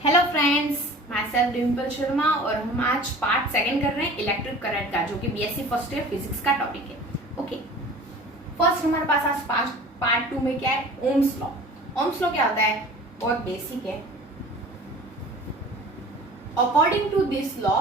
Hello friends, my self Dimple Sharma और हम आज पार्ट सेकंड कर रहे हैं इलेक्ट्रिक करंट का, जो कि बीएससी फर्स्ट ईयर फिजिक्स का टॉपिक है। ओके, फर्स्ट हमारे पास आज पार्ट 2 में क्या है, ओम्स लॉ। ओम्स लॉ क्या होता है, बहुत बेसिक है। According to this law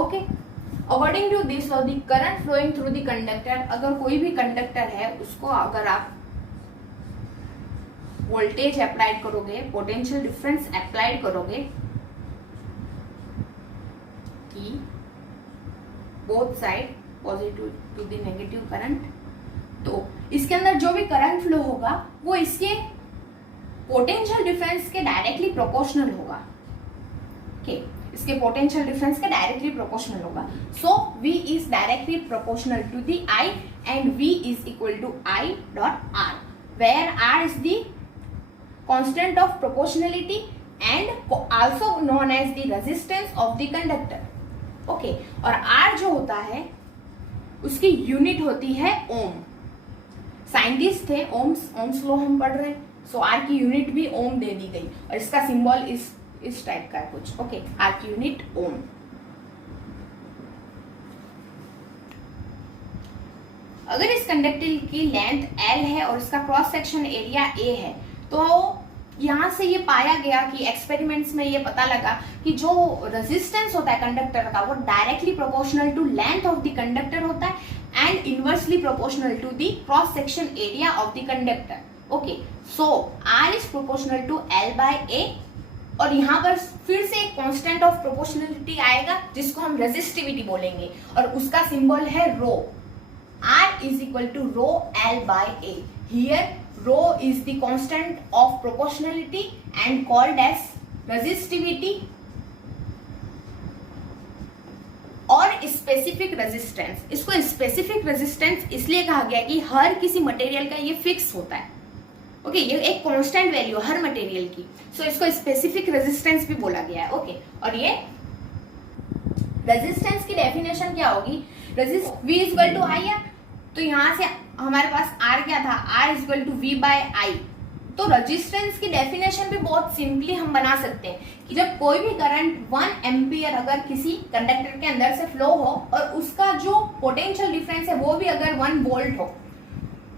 okay, according to this law the current flowing through the conductor, अगर कोई भी कंडक्टर है उसको अगर आप वोल्टेज अप्लाइड करोगे, पोटेंशियल डिफरेंस अप्लाइड करोगे कि both side positive to the negative current, तो इसके अंदर जो भी करंट फ्लो होगा वो इसके पोटेंशियल डिफरेंस के डायरेक्टली प्रोपोर्शनल होगा। ओके, इसके पोटेंशियल डिफरेंस के डायरेक्टली प्रोपोर्शनल होगा। So V is directly proportional to the I and V is equal to I dot R, where R is the constant of proportionality and also known as the resistance of the conductor. Okay, और R जो होता है उसकी unit होती है ohm. Scientist थे, ohm's law हम पढ़ रहे हैं, सो R की यूनिट भी ओम दे दी गई और इसका सिंबल इस टाइप का है कुछ। ओके, R की यूनिट ओम। अगर इस कंडक्टर की लेंथ L है और इसका क्रॉस सेक्शन एरिया A है, तो यहां से ये पाया गया कि एक्सपेरिमेंट्स में ये पता लगा कि जो रेजिस्टेंस होता है कंडक्टर का वो directly proportional to length of the conductor होता है and inversely proportional to the cross section area of the conductor. Okay, so R is proportional to L by A, और यहाँ पर फिर से एक कांस्टेंट ऑफ प्रोपोर्शनलिटी आएगा जिसको हम रेजिस्टिविटी बोलेंगे और उसका सिंबल है rho. R is equal to rho L by A। Here rho is the constant of proportionality and called as resistivity और स्पेसिफिक रेजिस्टेंस। इसको स्पेसिफिक रेजिस्टेंस इसलिए कहा गया कि हर किसी मटेरियल का ये फिक्स होता है। ओके, ये एक कांस्टेंट वैल्यू हर मटेरियल की, सो इसको स्पेसिफिक रेजिस्टेंस भी बोला गया है। ओके, और ये रेजिस्टेंस की डेफिनेशन क्या होगी, V is equal to I है, तो यहां से हमारे पास R क्या था, R is equal to V by I। तो रेजिस्टेंस की डेफिनेशन भी बहुत सिंपली हम बना सकते हैं कि जब कोई भी करंट 1 एम्पियर अगर किसी कंडक्टर के अंदर से फ्लो हो और उसका जो पोटेंशियल डिफरेंस है वो भी अगर 1 वोल्ट हो,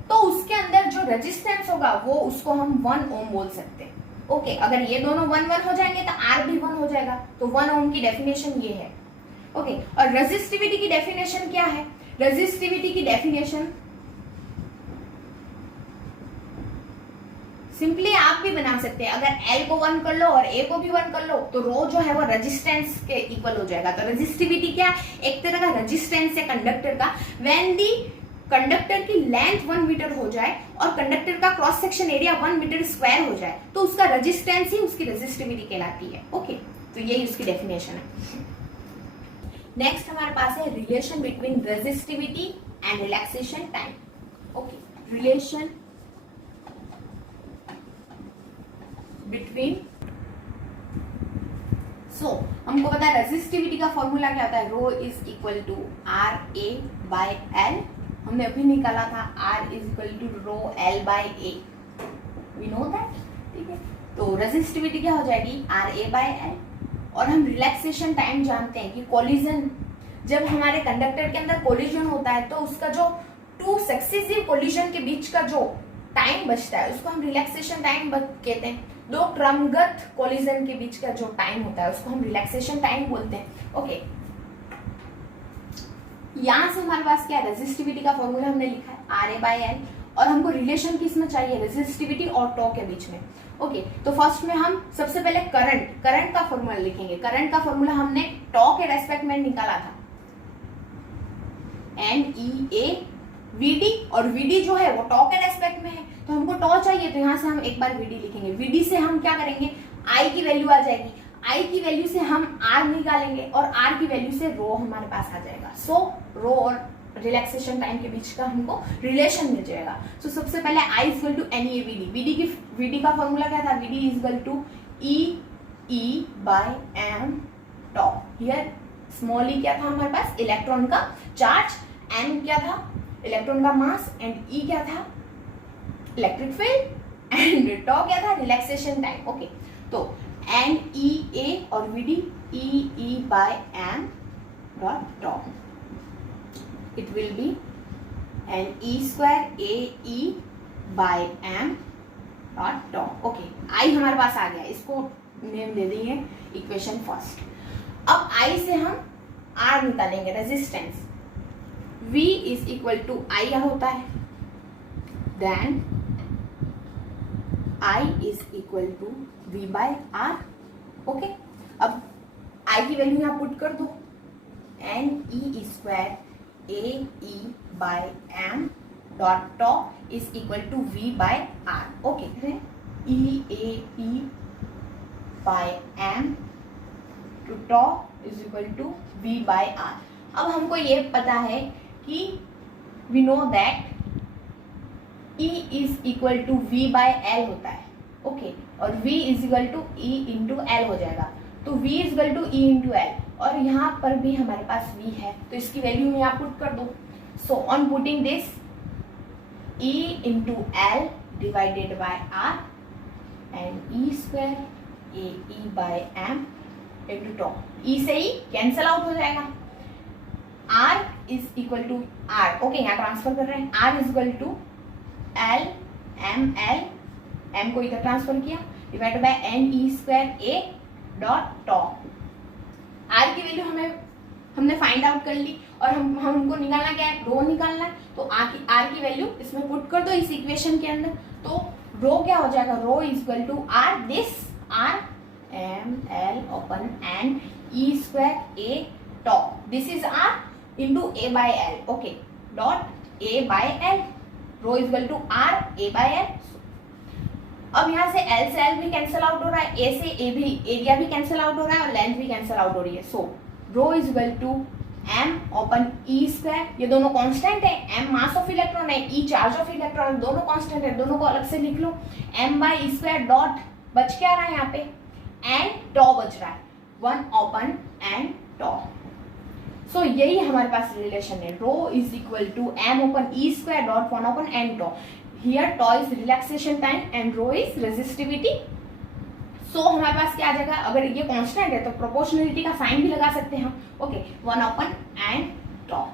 तो उसके अंदर जो रेजिस्टेंस होगा वो उसको हम 1 ओम बोल सकते हैं। ओके, अगर ये दोनों 1 हो जाएंगे तो R भी 1 हो जाएगा, तो 1 ओम की डेफिनेशन ये है। ओके, और रेजिस्टिविटी की डेफिनेशन क्या है, रेजिस्टिविटी की डेफिनेशन सिंपली आप भी बना सकते हैं। अगर L को 1 कर लो और A को भी 1 कर लो तो रो जो है वो रेजिस्टेंस के इक्वल हो जाएगा। तो रेजिस्टिविटी क्या, एक तरह का रेजिस्टेंस है कंडक्टर का। व्हेन दी कंडक्टर की लेंथ 1 मीटर हो जाए और कंडक्टर का cross section area 1 metre square हो जाए तो उसका रेजिस्टेंस ही उसकी रेजिस्टिविटी कहलाती है। ओके, तो यही उसकी डेफिनेशन है। नेक्स्ट हमारे पास है relation between resistivity and relaxation time. Okay, relation between, हमको पता है रेजिस्टिविटी का फॉर्मूला क्या होता है, rho is equal to R A by L। हमने अभी निकाला था R is equal to rho L by A, we know that. ठीक है, तो रेजिस्टिविटी क्या हो जाएगी, R A बाय L। और हम रिलैक्सेशन टाइम जानते हैं कि कोलिजन, जब हमारे कंडक्टर के अंदर कोलिजन होता है तो उसका जो 2 सक्सेसिव कोलिजन के बीच का जो टाइम बचता है उसको हम रिलैक्सेशन टाइम कहते हैं। 2 क्रमगत कोलिजन के बीच का जो टाइम होता है उसको हम रिलैक्सेशन टाइम बोलते हैं। ओके, यहां से हमारे पास क्या, रेजिस्टिविटी का फॉर्मूला हमने लिखा है R A बाय L, और हमको रिलेशन किसमें चाहिए, रेजिस्टिविटी और टॉ के बीच में। ओके, तो फर्स्ट में हम सबसे पहले करंट का फॉर्मूला लिखेंगे। करंट का फॉर्मूला हमने टॉ के रेस्पेक्ट में निकाला था, NEA/VD, और VD जो है वो टॉ के रेस्पेक्ट में है, तो हमको टॉ चाहिए, तो यहाँ से हम एक बार VD लिखेंगे। VD से हम क्या करेंगे, I की वैल्यू आ जाएगी, I की वैल्यू से हम R निकालेंगे और R की वैल्यू से रो हमारे पास आ जाएगा। सो रो और रिलैक्सेशन टाइम के बीच का हमको रिलेशन मिल जाएगा। सो सबसे पहले I is equal to NEA/VD। VD का फॉर्मूला क्या था, VD is equal to E by M tau. Here small E क्या था हमारे पास, इलेक्ट्रॉन का चार्ज, एम क्या था इलेक्ट्रॉन का मास, एंड ई क्या था इलेक्ट्रिक फील्ड, एंड टॉ क्या था रिलैक्सेशन टाइम। ओके, तो एन ई ए और V D E by M dot tau, it will be N E square A E by M dot tau. Okay, I हमारे पास आ गया, इसको name दे देंगे equation first. अब आई से हम आर निकालेंगे, resistance V is equal to I क्या होता है, then I is equal to V by R. Okay, अब I की वैल्यू यहाँ पुट कर दो, N E square A E by M dot tau is equal to V by R. Okay, E A by M to tau is equal to V by R. अब हमको ये पता है कि we know that E is equal to V by L होता है। Okay, और V is equal to E into L हो जाएगा, तो V is equal to E into L, और यहाँ पर भी हमारे पास V है, तो इसकी वैल्यू यहाँ पुट कर दो। So on putting this E into L divided by R and E square A E by M into tau, E से ही कैंसल आउट हो जाएगा। R is equal to R, okay यहाँ ट्रांसफर कर रहे हैं, R is equal to L M को इधर ट्रांसफर किया divide by N E square A dot tau. R की वैल्यू हमने फाइंड आउट कर ली, और हमको निकालना क्या है, रो निकालना है, तो R की वैल्यू इसमें पुट कर दो इस इक्वेशन के अंदर, तो रो क्या हो जाएगा, rho is equal to R, this R M L open N E square A tau, this is R into A by L. Okay, dot A by L, rho is equal to R A by L. अब यहाँ से L भी cancel out हो रहा है, ए से ए भी, area भी कैंसिल आउट हो रहा है और लेंथ भी कैंसिल आउट हो रही है। So rho is equal to M open E square, ये दोनों कांस्टेंट है, एम मास ऑफ इलेक्ट्रॉन है, ई चार्ज ऑफ इलेक्ट्रॉन, दोनों कांस्टेंट है, दोनों को अलग से लिख लो। M by E square dot बच क्या रहा है यहाँ पे, एन टॉ बच रहा है, one open N tau. So यही हमारे पास रिलेशन है, rho is equal to M open E square dot one open N tau. Here tau is relaxation time and rho is resistivity. So हमारे पास क्या आ जाएगा, अगर ये कांस्टेंट है तो प्रोपोर्शनलिटी का साइन भी लगा सकते हैं हम। ओके, वन ओपन एन टॉ,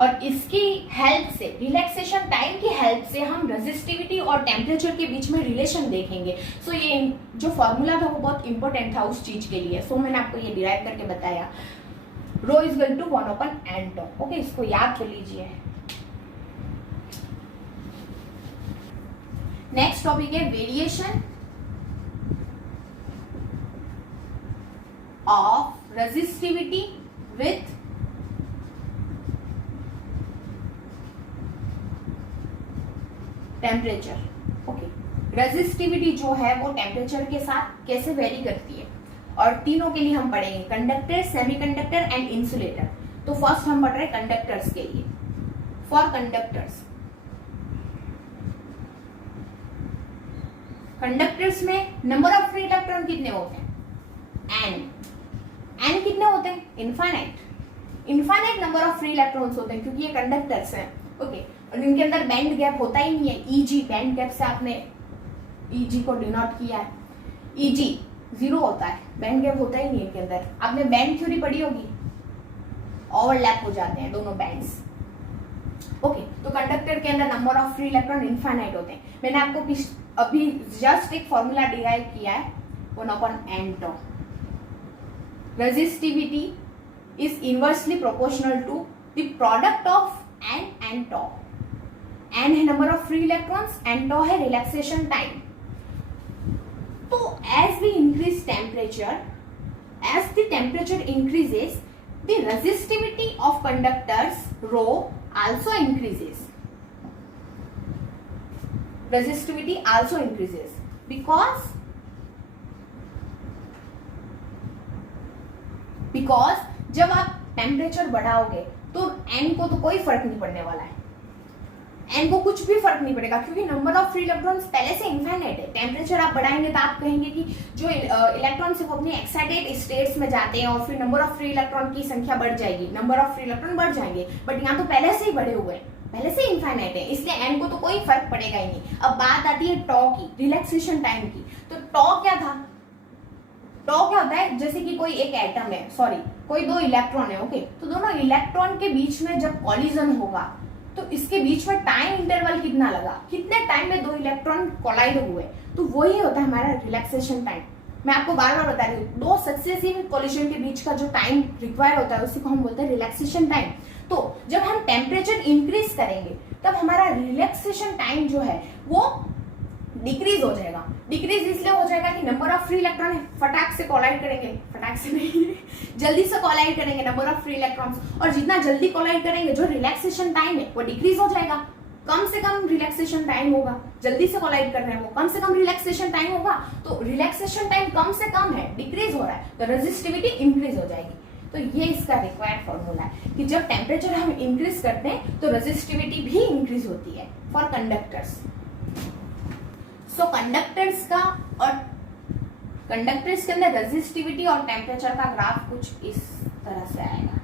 और इसकी हेल्प से, रिलैक्सेशन टाइम की हेल्प से हम रेजिस्टिविटी और टेम्परेचर के बीच में रिलेशन देखेंगे। सो ये जो फॉर्मूला था वो बहुत इंपॉर्टेंट था उस चीज के लिए, सो मैंने आपको ये डिराइव करके बताया, rho is equal to one open N tau. Okay, इसको याद कर लीजिए। नेक्स्ट टॉपिक है variation of resistivity with temperature. Okay, resistivity जो है वो टेम्परेचर के साथ कैसे वेरी करती है, और तीनों के लिए हम पढ़ेंगे, कंडक्टर, सेमीकंडक्टर एंड इंसुलेटर। तो फर्स्ट हम पढ़ रहे हैं कंडक्टर्स के लिए। फॉर कंडक्टर्स में नंबर ऑफ फ्री इलेक्ट्रॉन कितने होते हैं, एन कितने होते हैं, infinite number of free electrons होते हैं, क्योंकि ये कंडक्टर्स हैं। ओके, और इनके अंदर बैंड गैप होता ही नहीं है, ईजी, बैंड गैप से आपने ईजी को डिनोट किया है, ईजी 0 होता है, बैंड गैप होता ही नहीं इनके अंदर। आपने बैंड थ्योरी पढ़ी होगी, ओवरलैप हो जाते हैं दोनों बैंड्स। ओके, तो कंडक्टर के अंदर number of free electron infinite होते हैं। मैंने आपको अभी जस्ट एक फॉर्मूला डिराइव किया है, one upon N tau. Resistivity is inversely proportional to the product of N and tau. N है number of free electrons, and tau है रिलैक्सेशन टाइम। तो as we increase temperature, as the temperature increases, the resistivity of conductors rho also increases. Resistivity also increases because जब आप temperature बढ़ाओगे तो n को तो कोई फर्क नहीं पड़ने वाला है, एन को कुछ भी फर्क नहीं पड़ेगा, क्योंकि नंबर ऑफ फ्री इलेक्ट्रॉन्स पहले से इनफाइनाइट है। टेम्परेचर आप बढ़ाएंगे तो आप कहेंगे कि जो इलेक्ट्रॉन्स है वो अपने एक्साइटेड स्टेट्स में जाते हैं और फिर नंबर ऑफ फ्री इलेक्ट्रॉन की संख्या बढ़ जाएगी, नंबर ऑफ फ्री इलेक्ट्रॉन बढ़ जाएंगे, बट यहाँ तो पहले से ही बढ़े हुए हैं, पहले से इनफाइनाइट है, इसलिए एन को तो कोई फर्क पड़ेगा ही नहीं। अब बात आती है टॉ की, रिलैक्सेशन टाइम की। तो टॉ क्या था, टॉ क्या होता है, जैसे कि कोई एक एटम है, सॉरी कोई दो इलेक्ट्रॉन है, ओके, तो दोनों इलेक्ट्रॉन के बीच में जब कॉलिजन होगा तो इसके बीच में टाइम इंटरवल कितना लगा, कितने टाइम में दो इलेक्ट्रॉन कोलाइड हुए, तो वही होता है हमारा रिलैक्सेशन टाइम। मैं आपको बार बार बता रही हूँ, दो सक्सेसिव कोलिजन के बीच का जो टाइम रिक्वायर होता है उसी को हम बोलते हैं रिलैक्सेशन टाइम। तो जब हम टेम्परेचर इंक्रीज करेंगे तब हमारा रिलैक्सेशन टाइम जो है वो डिक्रीज हो जाएगा। डिक्रीज इसलिए हो जाएगा कि नंबर ऑफ फ्री इलेक्ट्रॉन फटाक से कोलाइड करेंगे, फटाक से नहीं जल्दी से कोलाइड करेंगे नंबर ऑफ फ्री इलेक्ट्रॉन्स, और जितना जल्दी कोलाइड करेंगे जो रिलैक्सेशन टाइम है वो डिक्रीज हो जाएगा। कम से कम रिलैक्सेशन टाइम होगा, जल्दी से कोलाइड कर रहे हैं वो कम से कम रिलैक्सेशन टाइम होगा, तो रिलैक्सेशन टाइम कम से कम है, डिक्रीज हो रहा है, तो रेजिस्टिविटी इंक्रीज हो जाएगी। तो ये इसका रिक्वायर्ड फॉर्मूला है कि जब टेम्परेचर हम इंक्रीज करते हैं तो रेजिस्टिविटी भी इंक्रीज होती है फॉर कंडक्टर्स। सो कंडक्टर्स का और कंडक्टर्स के अंदर रेजिस्टिविटी और टेम्परेचर का ग्राफ कुछ इस तरह से आएगा।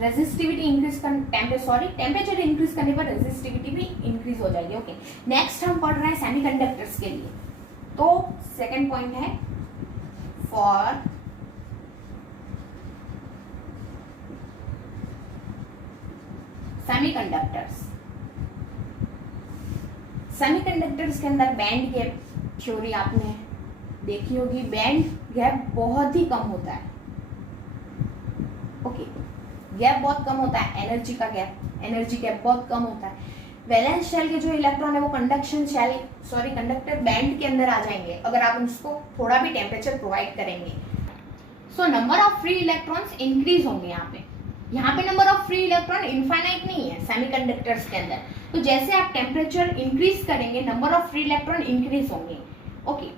रेजिस्टिविटी इंक्रीज टेम्परेचर इंक्रीज करने पर रेजिस्टिविटी भी इंक्रीज हो जाएगी। ओके, नेक्स्ट हम पढ़ रहे हैं सेमीकंडक्टर्स के लिए। तो सेकंड पॉइंट है फॉर सेमीकंडक्टर्स। सेमीकंडक्टर्स के अंदर बैंड गैप थ्योरी आपने देखी होगी। बैंड गैप बहुत ही कम होता है, ओके, गैप बहुत कम होता है, एनर्जी का गैप, एनर्जी गैप बहुत कम होता है। वैलेंस शेल के जो इलेक्ट्रॉन है वो कंडक्टर बैंड के अंदर आ जाएंगे अगर आप उसको थोड़ा भी टेम्परेचर प्रोवाइड करेंगे। So number of free electrons increase होंगे। यहाँ पे number of free electron infinite नहीं है सेमीकंडक्टर्स के अंदर, तो जैसे आप टेम्परेचर इंक्रीज करेंगे number of free electron increase होंगे। Okay,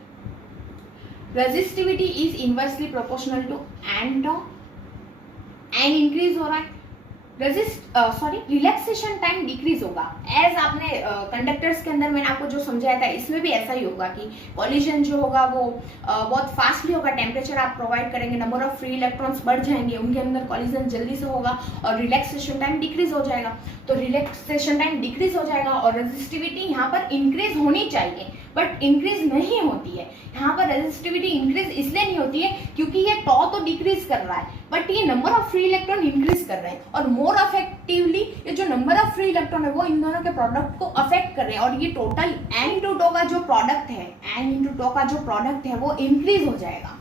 resistivity is inversely proportional to N tau, N increase हो रहा है, रिलैक्सेशन टाइम डिक्रीज होगा। एज आपने कंडक्टर्स के अंदर मैंने आपको जो समझाया था इसमें भी ऐसा ही होगा कि कॉलिजन जो होगा वो बहुत फास्टली होगा, टेम्परेचर आप प्रोवाइड करेंगे, नंबर ऑफ फ्री इलेक्ट्रॉन्स बढ़ जाएंगे, उनके अंदर कॉलिजन जल्दी से होगा और रिलैक्सेशन टाइम डिक्रीज हो जाएगा। तो रिलैक्सेशन टाइम डिक्रीज हो जाएगा और रेजिस्टिविटी यहाँ पर इंक्रीज होनी चाहिए बट इंक्रीज नहीं होती है। यहाँ पर रेजिस्टिविटी इंक्रीज इसलिए नहीं होती है क्योंकि ये टॉ तो डिक्रीज कर रहा है बट ये number of free electron increase कर रहे हैं, और मोर अफेक्टिवली ये जो नंबर ऑफ फ्री इलेक्ट्रॉन है वो इन दोनों के प्रोडक्ट को अफेक्ट कर रहे हैं, और ये टोटल एन इंटू टॉ का जो प्रोडक्ट है, एन इंटू टॉ का जो प्रोडक्ट है वो इंक्रीज हो जाएगा।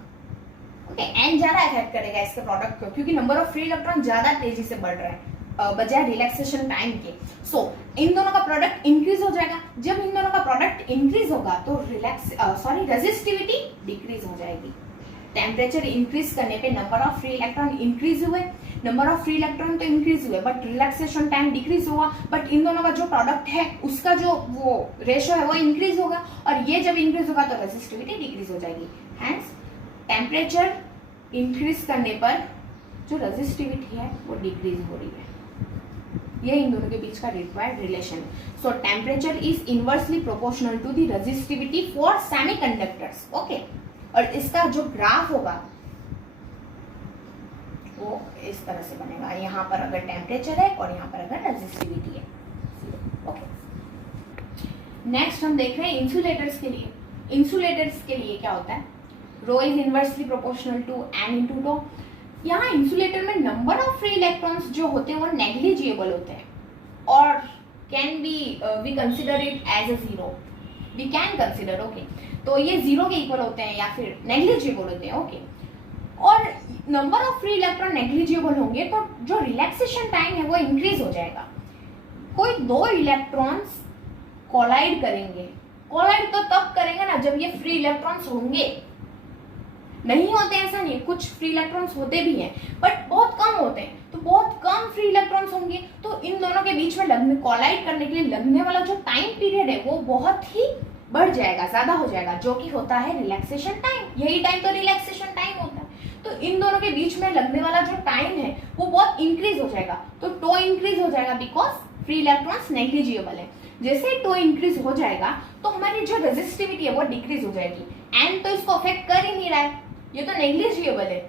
ओके, एन ज्यादा अफेक्ट करेगा इसके प्रोडक्ट को क्योंकि नंबर ऑफ फ्री इलेक्ट्रॉन ज्यादा तेजी से बढ़ रहे हैं बजाय रिलैक्सेशन टाइम के। सो इन दोनों का प्रोडक्ट इंक्रीज हो जाएगा। जब इन दोनों का प्रोडक्ट इंक्रीज होगा तो रेजिस्टिविटी डिक्रीज हो जाएगी। टेम्परेचर इंक्रीज करने पे number of free electron increase हुए, नंबर ऑफ फ्री इलेक्ट्रॉन तो इंक्रीज हुए बट रिलैक्सेशन टाइम डिक्रीज हुआ, बट इन दोनों का जो प्रोडक्ट है उसका जो वो रेशो है वो इंक्रीज होगा, और ये जब इंक्रीज होगा तो रेजिस्टिविटी डिक्रीज हो जाएगी। हैंस टेम्परेचर इंक्रीज करने पर जो रेजिस्टिविटी है वो डिक्रीज हो रही है। ये इन दोनों के बीच का रिक्वायर्ड रिलेशन है। So temperature is inversely proportional to the resistivity for semiconductors. Okay, और इसका जो ग्राफ होगा वो इस तरह से बनेगा, यहाँ पर अगर टेम्परेचर है और यहाँ पर अगर रेजिस्टिविटी है। ओके, नेक्स्ट हम देख रहे हैं इंसुलेटर्स के लिए। इंसुलेटर्स के लिए क्या होता है, rho is inversely proportional to N into tau. यहाँ इंसुलेटर में नंबर ऑफ फ्री इलेक्ट्रॉन्स जो होते हैं वो नेग्लिजिबल होते हैं और can be we consider it as a zero, we can consider. Okay, तो ये जीरो के इक्वल होते हैं या फिर नेग्लिजिबल होते हैं। ओके, और number of free electron negligible होंगे तो जो रिलैक्सेशन टाइम है वो इंक्रीज हो जाएगा। कोई दो इलेक्ट्रॉन्स कोलाइड करेंगे, कोलाइड तो तब करेंगे ना जब ये फ्री इलेक्ट्रॉन्स होंगे, नहीं होते ऐसा नहीं, कुछ फ्री इलेक्ट्रॉन्स होते भी हैं बट बहुत कम होते हैं, तो बहुत कम फ्री इलेक्ट्रॉन्स होंगे तो इन दोनों के बीच में कोलाइड करने के लिए लगने वाला जो टाइम पीरियड है वो बहुत ही बढ़ जाएगा, ज्यादा हो जाएगा, जो कि होता है रिलैक्सेशन टाइम। यही टाइम तो रिलैक्सेशन टाइम होता है। तो इन दोनों के बीच में लगने वाला जो टाइम है वो बहुत इंक्रीज हो जाएगा, तो टो इंक्रीज हो जाएगा बिकॉज फ्री इलेक्ट्रॉन्स नेग्लिजिबल है। जैसे टो इंक्रीज हो जाएगा तो हमारी जो रेजिस्टिविटी है वो डिक्रीज हो जाएगी, एन तो इसको अफेक्ट कर ही नहीं रहा है, ये तो नेग्लिजिबल है।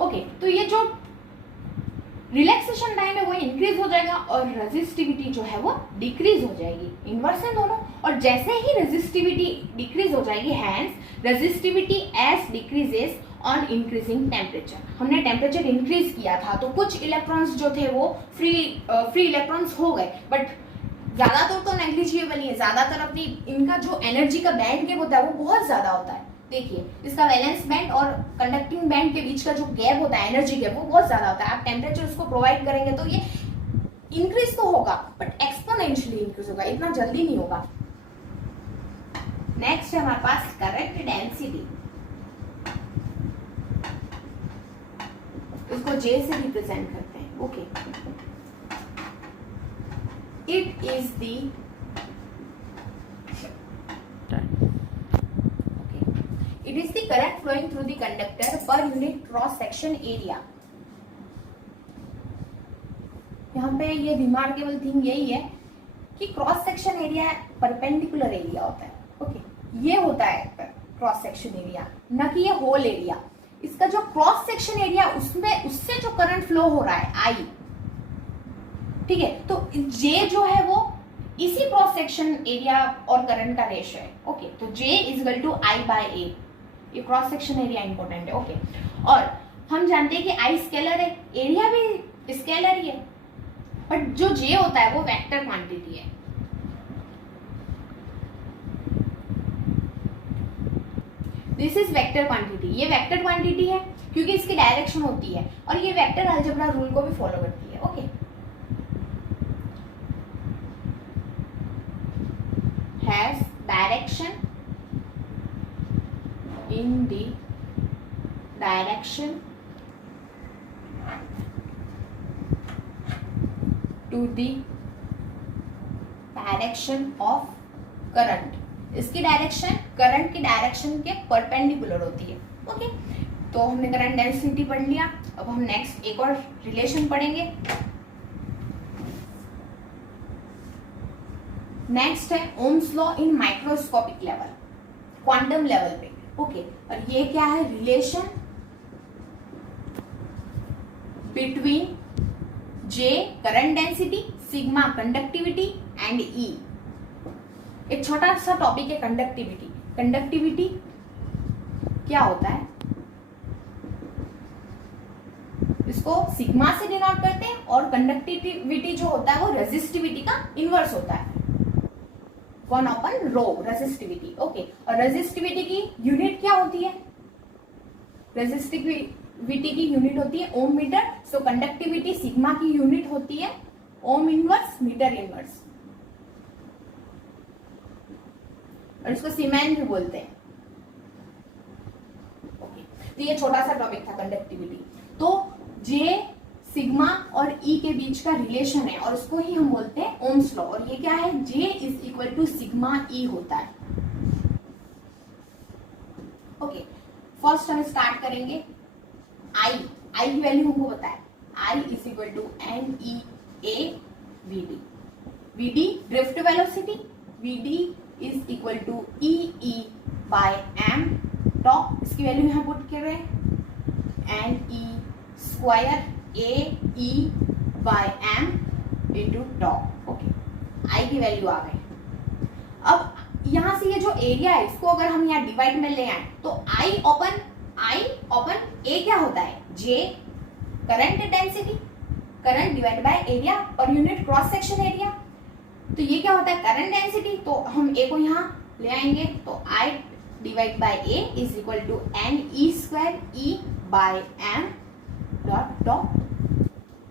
ओके, तो ये जो रिलैक्सेशन टाइम है वो इंक्रीज हो जाएगा और रेजिस्टिविटी जो है वो डिक्रीज हो जाएगी, इनवर्स है दोनों। और जैसे ही रेजिस्टिविटी डिक्रीज हो जाएगी, hence resistivity as decreases on increasing temperature. हमने टेम्परेचर इंक्रीज किया था तो कुछ इलेक्ट्रॉन्स जो थे वो फ्री इलेक्ट्रॉन्स हो गए, बट ज्यादातर तो नेग्लिजिबल ही है। ज्यादातर अपनी इनका जो एनर्जी का बैंड गैप होता है वो बहुत ज्यादा होता है। देखिए, इसका वैलेंस बैंड और कंडक्टिंग बैंड के बीच का जो गैप होता है, एनर्जी गैप, वो बहुत ज्यादा होता है। आप टेम्परेचर उसको प्रोवाइड करेंगे तो ये इंक्रीज तो होगा बट एक्सपोनेंशियली इंक्रीज होगा, इतना जल्दी नहीं होगा। नेक्स्ट है हमारे पास करंट डेंसिटी। इसको जे से रिप्रेजेंट करते हैं। Okay, it is the It is the current flowing through the conductor per unit cross section area. यहाँ पे ये रिमार्केबल थिंग यही है कि cross section area perpendicular area होता है। ओके, ये होता है क्रॉस सेक्शन एरिया, न कि ये होल एरिया। इसका जो क्रॉस सेक्शन एरिया उसमें उससे जो करंट फ्लो हो रहा है आई, ठीक है, तो जे जो है वो इसी क्रॉस सेक्शन एरिया और करंट का रेशियो है। ओके, तो J is equal to I by A, ये क्रॉस सेक्शन एरिया इंपॉर्टेंट है। ओके, और हम जानते हैं कि आई स्केलर है, एरिया भी स्केलर ही है, बट जो जे होता है वो वेक्टर क्वांटिटी है। दिस इज वेक्टर क्वांटिटी, ये वेक्टर क्वांटिटी है क्योंकि इसकी डायरेक्शन होती है और ये वेक्टर अलजेब्रा रूल को भी फॉलो करती है। Okay, has direction in the direction to the direction of current। इसकी डायरेक्शन करंट की डायरेक्शन के परपेंडिकुलर होती है। ओके, तो हमने करंट डेंसिटी पढ़ लिया। अब हम नेक्स्ट एक और रिलेशन पढ़ेंगे। नेक्स्ट है Ohm's law in microscopic level, quantum level पे। ओके, और ये क्या है? Relation between J current density, sigma conductivity and E. एक छोटा सा टॉपिक है कंडक्टिविटी। कंडक्टिविटी क्या होता है? इसको सिग्मा से डिनोट करते हैं और कंडक्टिविटी जो होता है वो रेजिस्टिविटी का इनवर्स होता है, 1/ρ रेजिस्टिविटी। ओके, और रेजिस्टिविटी की यूनिट क्या होती है? रेजिस्टिविटी की यूनिट होती है ओम मीटर। सो कंडक्टिविटी सिग्मा की यूनिट होती है ओम इनवर्स मीटर इनवर्स, और इसको सीमेन भी बोलते हैं। ओके, तो ये छोटा सा टॉपिक था कंडक्टिविटी। तो जे सिग्मा और ई के बीच का रिलेशन है और उसको ही हम बोलते हैं ओम्स लॉ। और ये क्या है? J is equal to sigma E होता है। ओके, फर्स्ट हम स्टार्ट करेंगे आई की वैल्यू हमको पता है, I is equal to N E A V D. V D drift velocity, V D is equal to E E by M tau. इसकी value यहां पुट कर रहे हैं, N E square A E by M into tau. Okay, I की value आ गई। अब यहां से ये जो एरिया है इसको अगर हम यहाँ डिवाइड में ले आए तो आई ओपन ए क्या होता है? J current density, current divide by area पर यूनिट क्रॉस सेक्शन एरिया। तो ये क्या होता है? Current density. तो हम ए को यहाँ ले आएंगे तो I divide by A is equal to N E square E by M dot tau.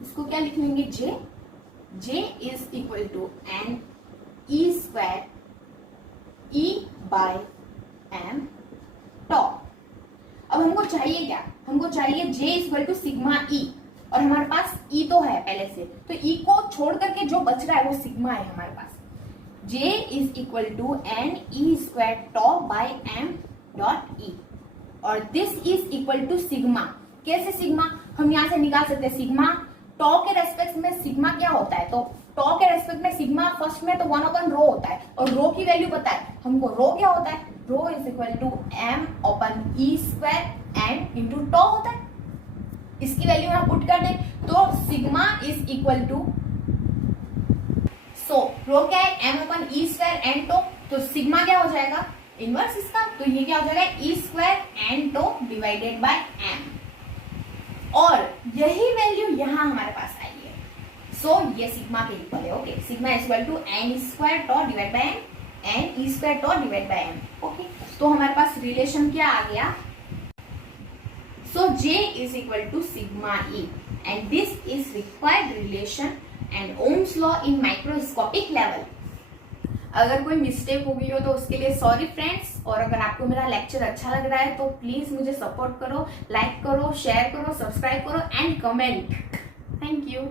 इसको क्या लिख लेंगे? J is equal to N E square E by M tau. अब हमको चाहिए क्या? हमको चाहिए J is equal to sigma ई, और हमारे पास ई तो है पहले से, तो ई को छोड़ करके जो बच रहा है वो सिग्मा है हमारे पास। J is equal to N E square tau by M dot E, और this is equal to sigma. कैसे सिग्मा? हम यहां से निकाल सकते हैं सिग्मा टॉ के रेस्पेक्ट में सिग्मा क्या होता है? तो टॉ के रेस्पेक्ट में सिग्मा फर्स्ट में तो 1/ρ होता है और रो की वैल्यू पता है हमको, रो क्या होता है, rho is equal to m/e² n into tau होता है। इसकी वैल्यू हम पुट कर दें तो sigma is equal to, so rho क्या है m/e² n टो, तो सिग्मा क्या हो जाएगा इनवर्स इसका, तो ये क्या हो जाएगा e² n tau divided by m, और यही वैल्यू यहां हमारे पास आई है। सो ये सिग्मा के इक्वल है। Okay, sigma is equal to n² tau divide by m, n e² tau divide by m। Okay, तो हमारे पास रिलेशन क्या आ गया, so j is equal to sigma e and this is required relation and Ohm's law in microscopic level. अगर कोई mistake हो गई हो तो उसके लिए सॉरी फ्रेंड्स, और अगर आपको मेरा लेक्चर अच्छा लग रहा है तो प्लीज मुझे सपोर्ट करो, लाइक करो, शेयर करो, सब्सक्राइब करो एंड कमेंट। Thank you.